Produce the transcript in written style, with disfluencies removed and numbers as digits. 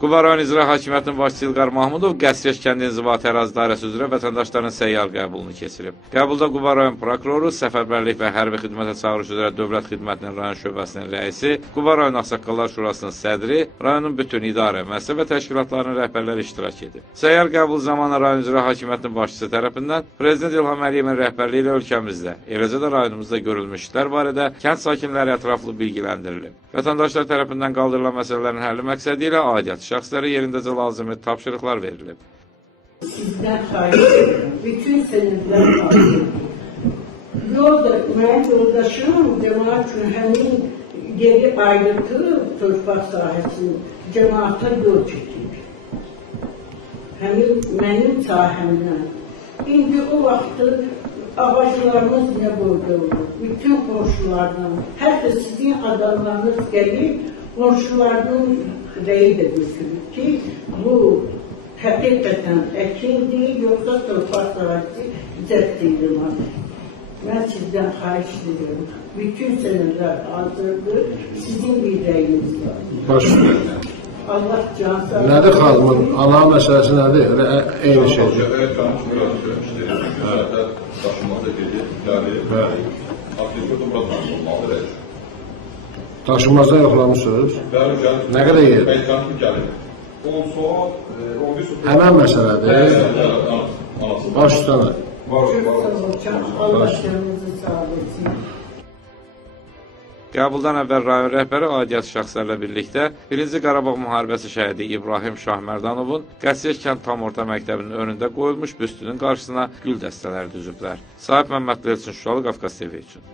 Quba rayon İcra Hakimiyyətinin başçısı İlqar Mahmudov Qəsriyəş kəndi inzibati ərazi dairəsi üzrə vətəndaşların səyyar qəbulunu keçirib. Qəbulda Quba rayon prokuroru, Səfərbərlik və Hərbi xidmətə çağırış üzrə Dövlət Xidmətinin rayon şöbəsinin rəisi, Quba rayon Ağsaqqallar Şurasının sədri, rayonun bütün idarə, müəssisə və təşkilatlarının rəhbərləri iştirak edib. Səyyar qəbul zamanı rayon İcra Hakimiyyətinin başçısı tərəfindən Prezident İlham Əliyevin rəhbərliyi ilə ölkəmizdə, eləcə də rayonumuzda görülmüş işlər barədə kənd sakinləri ətraflı bilgiləndirilib. Vətəndaşlar tərəfindən qaldırılan məsələlərin həlli məqsədi ilə aidiyyatı şəxslərə yerindəcə lazımi tapşırıqlar verilib. Sizdən xahiş edirəm, bütün sənədlər xahiş edirəm. Mənim yoldaşım cəmaat üçün həmin yeri ayrıtıb, torpaq sahəsini cəmaata yol çəkir. Həmin mənim sahəmdən. İndi o vaxtı ağaclarımız nə boyda olur, bütün qonşulardan, hətta sizin adamlarınız gəlib, qonşularının rəyi də götürür ki, bu həqiqətən əkindir, yoxsa torpaq sahəsi zəbt edilməlidir. Mən sizdən xahiş edirəm, bütün sənədlər hazırdır, sizin bir rəyiniz var. Başlayın. Allah can sağ olsun. Nədir xanımın? Allah məsələsi nədir? Eyni şeydir. Daşınmada gedir, yəni, aktivlikdə buradan olmalıdır. Daşınmazda yoxlamışsınız. Nə qədər yer? Bəycanlı gəlir. 10 saat, 11 saat. Həmən məsələdir. Baş üstənə. Allah canınızı sağ olsun. Qəbuldan əvvəl rayon rəhbəri aidiyyatı şəxslərlə birlikdə 1-ci Qarabağ müharibəsi şəhidi İbrahim Şahmərdanovun Qəsriyəş kənd tam orta məktəbinin önündə qoyulmuş büstünün qarşısına gül dəstələri düzüblər. Sahib Məmmədli üçün Şuşalı Qafqaz TV üçün.